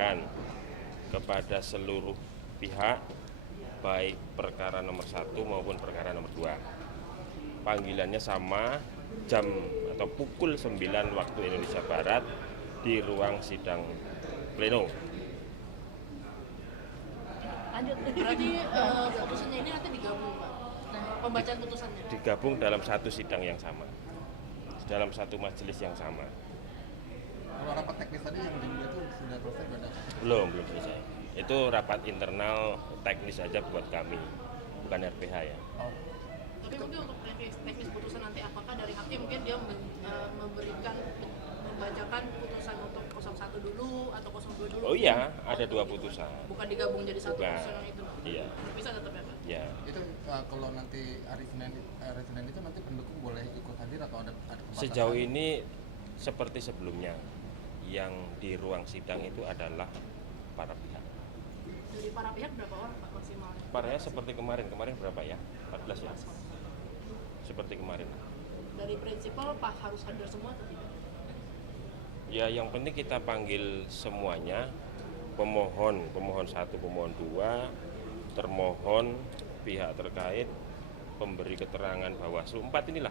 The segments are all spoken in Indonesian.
sampaikan kepada seluruh pihak, baik perkara nomor 1 maupun perkara nomor 2. Panggilannya sama, jam atau pukul 9 waktu Indonesia Barat di ruang sidang pleno. Lanjut, berarti putusannya ini nanti digabung, Pak? Nah, pembacaan putusannya? Digabung dalam satu sidang yang sama, dalam satu majelis yang sama. Kalau rapat teknis tadi yang kedua itu sudah selesai pada? Belum selesai. Itu rapat internal teknis saja buat kami, bukan RPH ya. Oh. Tapi mungkin untuk teknis putusan nanti apakah dari hakim mungkin dia membacakan putusan untuk 01 dulu atau 02 dulu? Oh iya, ada 2 putusan. Bukan digabung jadi satu Bukan. putusan yang itu? Iya. Bisa tetap ya, Pak? Ya. Itu kalau nanti hari Senin itu nanti pendukung boleh ikut hadir atau ada pembatasan? Sejauh ini seperti sebelumnya, yang di ruang sidang itu adalah para pihak. Dari para pihak berapa orang, Pak, maksimalnya? Parahnya seperti kemarin berapa ya? 14 ya? Seperti kemarin. Dari prinsipal Pak harus hadir semua atau tidak? Ya yang penting kita panggil semuanya, pemohon 1, pemohon 2, termohon, pihak terkait, pemberi keterangan Bawaslu, 4 inilah.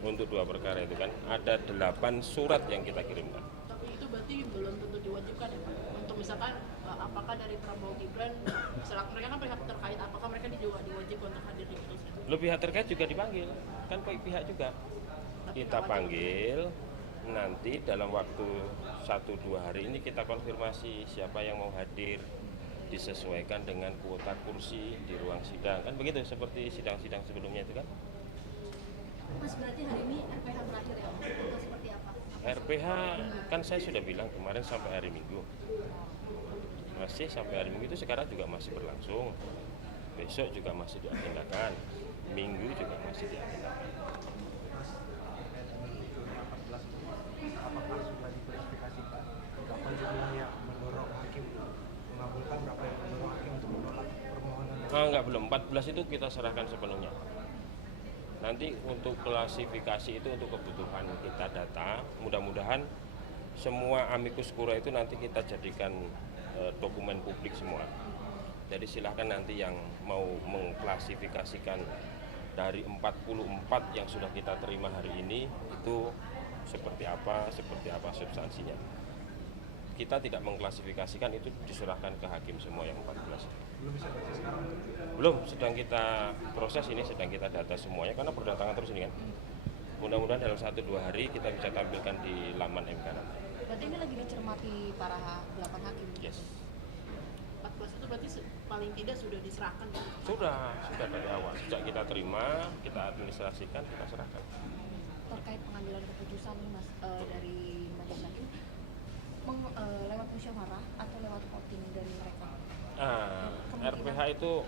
Untuk 2 perkara itu kan ada 8 surat yang kita kirimkan. Tapi itu berarti belum tentu diwajibkan ya, Pak? Untuk misalkan apakah dari Prabowo Gibran, misalkan mereka kan pihak terkait, apakah mereka juga diwajibkan untuk hadir di putusan? Lo pihak terkait juga dipanggil, kan pihak juga. Kita panggil, nanti dalam waktu 1-2 hari ini kita konfirmasi siapa yang mau hadir, disesuaikan dengan kuota kursi di ruang sidang, kan begitu seperti sidang-sidang sebelumnya itu kan. Mas, berarti hari ini RPH berakhir ya, atau seperti apa? RPH kan saya sudah bilang kemarin sampai hari Minggu, masih sampai hari Minggu itu sekarang juga masih berlangsung, besok juga masih diagendakan, Minggu juga masih diagendakan. Apakah sudah diklasifikasikan berapa jumlah yang mendorong hakim mengabulkan, berapa yang mendorong hakim untuk menolak permohonan? Enggak, belum. 14 itu kita serahkan sepenuhnya. Nanti untuk klasifikasi itu untuk kebutuhan kita data, mudah-mudahan semua amicus curiae itu nanti kita jadikan dokumen publik semua. Jadi silahkan nanti yang mau mengklasifikasikan dari 44 yang sudah kita terima hari ini itu seperti apa substansinya. Kita tidak mengklasifikasikan, itu diserahkan ke hakim semua yang 14. Belum bisa baca sekarang? Belum, sedang kita proses ini, sedang kita data semuanya karena berdatangan terus ini kan. Mudah-mudahan dalam 1-2 hari kita bisa tampilkan di laman MK nanti. Berarti ini lagi dicermati para 8 hakim? Yes. 14 itu berarti paling tidak sudah diserahkan ya? Sudah dari awal. Sejak kita terima, kita administrasikan, kita serahkan. Terkait pengambilan keputusan nih Mas, dari majelis hakim, lewat musyawarah atau lewat voting dari mereka? RPH itu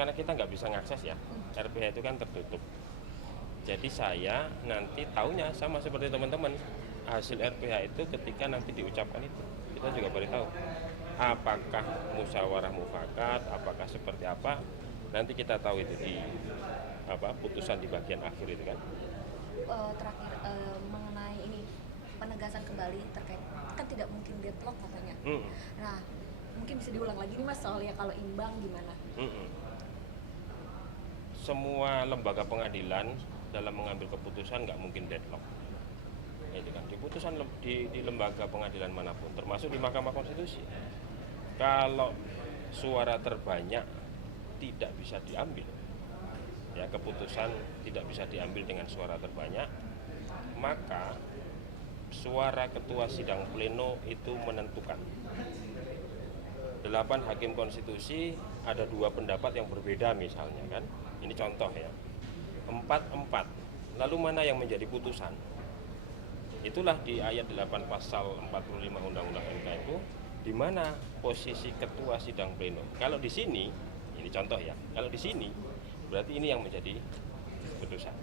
karena kita nggak bisa ngakses ya, RPH itu kan tertutup. Jadi saya nanti taunya sama seperti teman-teman, hasil RPH itu ketika nanti diucapkan itu kita juga baru tahu apakah musyawarah mufakat, apakah seperti apa, nanti kita tahu itu di putusan di bagian akhir itu kan. Terakhir mengenai ini penegasan kembali terkait kan tidak mungkin deadlock katanya. Nah, mungkin bisa diulang lagi nih Mas soalnya kalau imbang gimana? Semua lembaga pengadilan dalam mengambil keputusan nggak mungkin deadlock. Itu kan keputusan di lembaga pengadilan manapun, termasuk di Mahkamah Konstitusi. Kalau suara terbanyak tidak bisa diambil, ya keputusan tidak bisa diambil dengan suara terbanyak, maka suara ketua sidang pleno itu menentukan. 8 hakim konstitusi ada 2 pendapat yang berbeda misalnya kan, ini contoh ya, 4-4, lalu mana yang menjadi putusan? Itulah di ayat 8 pasal 45 Undang-Undang MK itu, di mana posisi ketua sidang pleno. Kalau di sini, ini contoh ya, kalau di sini berarti ini yang menjadi putusan.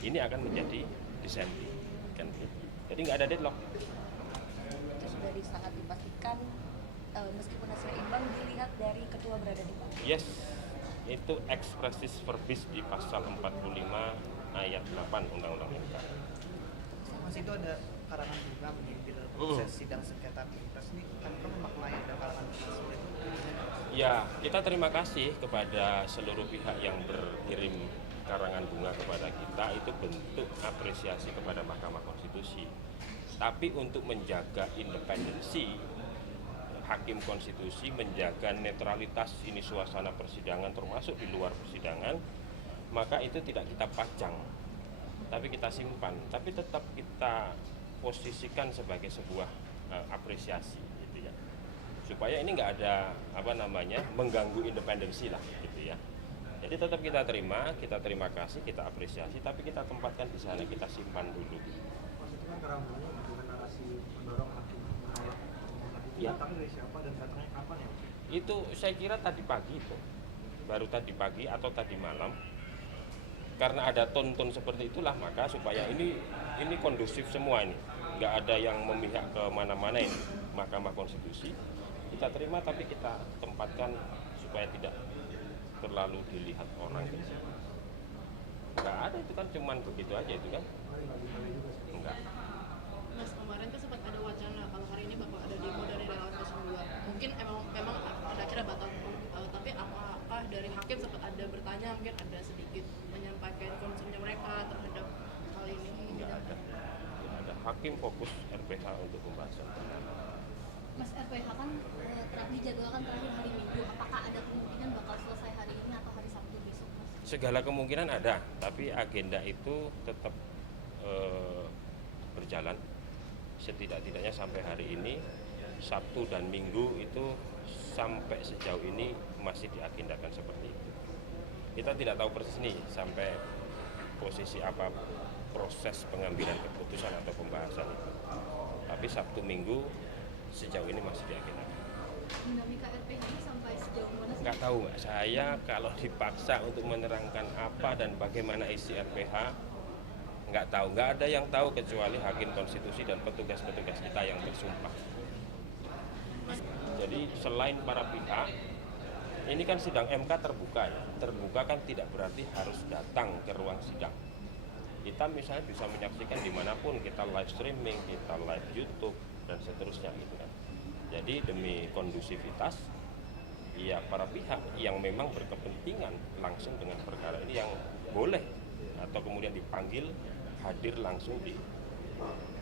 Ini akan menjadi dissenting kan. Jadi nggak ada deadlock. Itu sudah sangat dipastikan, meskipun hasilnya imbang dilihat dari ketua berada di bawah. Yes, itu expressis verbis di pasal 45 ayat 8 Undang-Undang MK. Mas, itu ada karangan bunga di proses sidang sengketa pilpres ini MK memaknai ada kalangan seperti itu? Ya, kita terima kasih kepada seluruh pihak yang berkirim karangan bunga kepada kita, itu bentuk apresiasi kepada Mahkamah Konstitusi. Tapi untuk menjaga independensi Hakim Konstitusi, menjaga netralitas ini suasana persidangan termasuk di luar persidangan, maka itu tidak kita pajang, tapi kita simpan, tapi tetap kita posisikan sebagai sebuah apresiasi gitu ya, supaya ini nggak ada mengganggu independensi lah gitu ya. Jadi tetap kita terima kasih, kita apresiasi, tapi kita tempatkan di sana, kita simpan dulu. Maksudnya kan karangannya dengan narasi mendorong hakim menolak itu Ya. datangnya dari siapa dan datangnya kapan ya? Itu saya kira tadi pagi itu, baru tadi pagi atau tadi malam. Karena ada ton-ton seperti itulah, maka supaya ini kondusif semua ini, nggak ada yang memihak ke mana-mana ini. Mahkamah Konstitusi kita terima, tapi kita tempatkan supaya tidak terlalu dilihat orang. Nggak ada, itu kan cuman begitu aja itu kan. Enggak. Mas, kemarin kan sempat ada wacana kalau hari ini bakal ada demo dari relawan 02. Mungkin memang pada akhirnya batal. Tapi apakah dari hakim sempat ada bertanya, mungkin ada sedikit menyampaikan concernnya mereka terhadap hal ini? Nggak ada. Hakim fokus RPH untuk pembahasan. Mas, RPH kan dijadwalkan terakhir hari Minggu. Apakah ada kemungkinan bakal selesai hari ini atau hari Sabtu besok, Mas? Segala kemungkinan ada, tapi agenda itu tetap berjalan. Setidak-tidaknya sampai hari ini, Sabtu dan Minggu itu sampai sejauh ini masih diagendakan seperti itu. Kita tidak tahu persis nih sampai posisi apa proses pengambilan keputusan atau pembahasan itu. Tapi Sabtu Minggu sejauh ini masih diagendakan. Dinamika RPH ini sampai sejauh mana sih? Nggak tahu Mbak, saya kalau dipaksa untuk menerangkan apa dan bagaimana isi RPH, nggak tahu. Nggak ada yang tahu kecuali Hakim Konstitusi dan petugas-petugas kita yang bersumpah. Jadi selain para pihak, ini kan sidang MK terbuka ya. Terbuka kan tidak berarti harus datang ke ruang sidang. Kita misalnya bisa menyaksikan dimanapun, kita live streaming, kita live YouTube, dan seterusnya gitu kan. Jadi demi kondusivitas, ya para pihak yang memang berkepentingan langsung dengan perkara ini yang boleh atau kemudian dipanggil hadir langsung di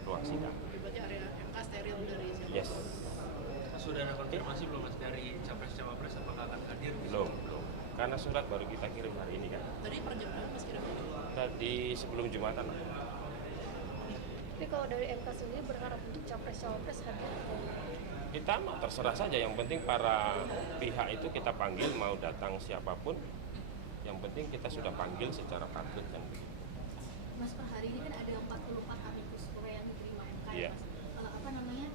ruang sidang. Berarti area MK steril dari siapa? Yes. Sudah ada konfirmasi belum Mas dari capres-cawapres apakah akan hadir? Belum. Karena surat baru kita kirim hari ini kan. Tadi per jam berapa Mas kira-kira? Tadi sebelum Jumatan. Tapi kalau dari MK sendiri berharap untuk capres-cawapres hadir atau Kita mah terserah saja, yang penting para pihak itu kita panggil, mau datang siapapun. Yang penting kita sudah panggil secara publik kan. Mas, per hari ini kan ada 44 amikus kure yang diterima MK Iya. ya, Mas.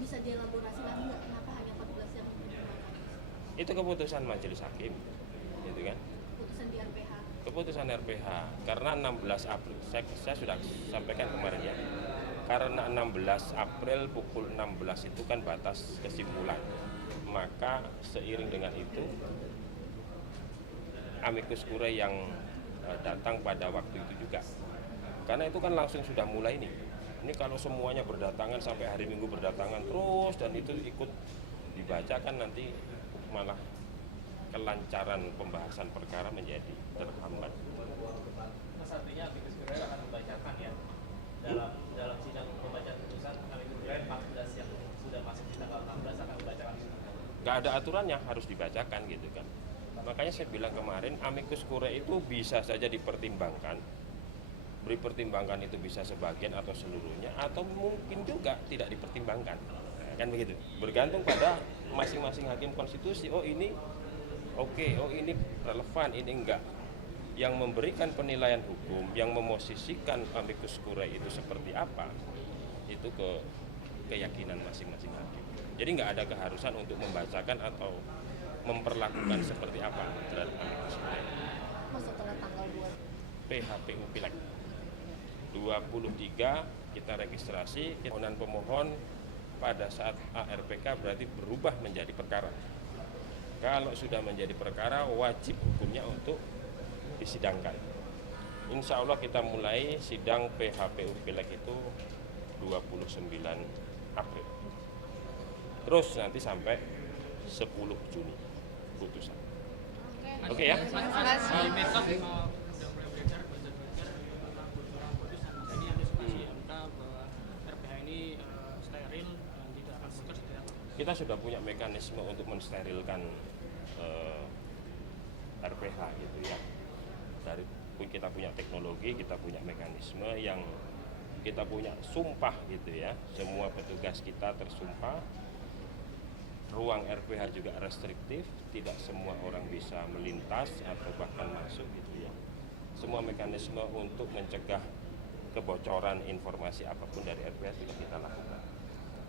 Bisa dielaborasi lagi nggak kenapa hanya 14 yang diterima? Itu keputusan majelis hakim, gitu kan? Keputusan di RPH. Keputusan RPH karena 16 April, saya sudah sampaikan kemarin ya. Karena 16 April pukul 16 itu kan batas kesimpulan. Maka seiring dengan itu amikus kure yang datang pada waktu itu juga. Karena itu kan langsung sudah mulai nih. Ini kalau semuanya berdatangan sampai hari Minggu berdatangan terus dan itu ikut dibacakan, nanti malah kelancaran pembahasan perkara menjadi terhambat. Mas, artinya amikus kure akan membacakan ya dalam sidang pembacaan putusan amikus kure 14 yang sudah masuk di tanggal 16 akan membacakan. Nggak ada aturannya, harus dibacakan gitu kan. Makanya saya bilang kemarin amikus kure itu bisa saja dipertimbangkan. Beri pertimbangan itu bisa sebagian atau seluruhnya, atau mungkin juga tidak dipertimbangkan, kan begitu. Bergantung pada masing-masing hakim konstitusi. Oh ini oke, oh ini relevan, ini enggak. Yang memberikan penilaian hukum, yang memosisikan amikus kure itu seperti apa, itu keyakinan masing-masing hakim. Jadi nggak ada keharusan untuk membacakan atau memperlakukan seperti apa terhadap amikus kure. Mas, setelah tanggal 2 PHPU Pileg 23 kita registrasi, permohonan pemohon pada saat ARPK berarti berubah menjadi perkara. Kalau sudah menjadi perkara, wajib hukumnya untuk disidangkan. Insya Allah kita mulai sidang PHPU Pileg itu 29 April. Terus nanti sampai 10 Juni putusan. Oke ya. Di medsos sudah mulai beredar buzzer-buzzer tentang bocoran putusan. Jadi antisipasi MK bahwa RPH ini steril dan tidak akan bocor seperti apa? Kita sudah punya mekanisme untuk mensterilkan RPH gitu ya. Kita punya teknologi, kita punya mekanisme yang kita punya sumpah gitu ya. Semua petugas kita tersumpah. Ruang RPH juga restriktif, tidak semua orang bisa melintas atau bahkan masuk gitu ya. Semua mekanisme untuk mencegah kebocoran informasi apapun dari RPH sudah kita lakukan.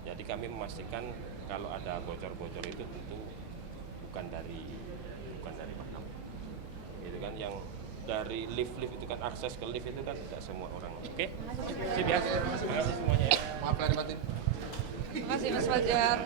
Jadi kami memastikan kalau ada bocor-bocor itu tentu bukan dari mahkamah. Itu kan yang dari lift itu kan, akses ke lift itu kan tidak semua orang. Oke? Sip ya. Terima kasih semuanya ya. Maaf lahir batin. Terima kasih Mas Fajar.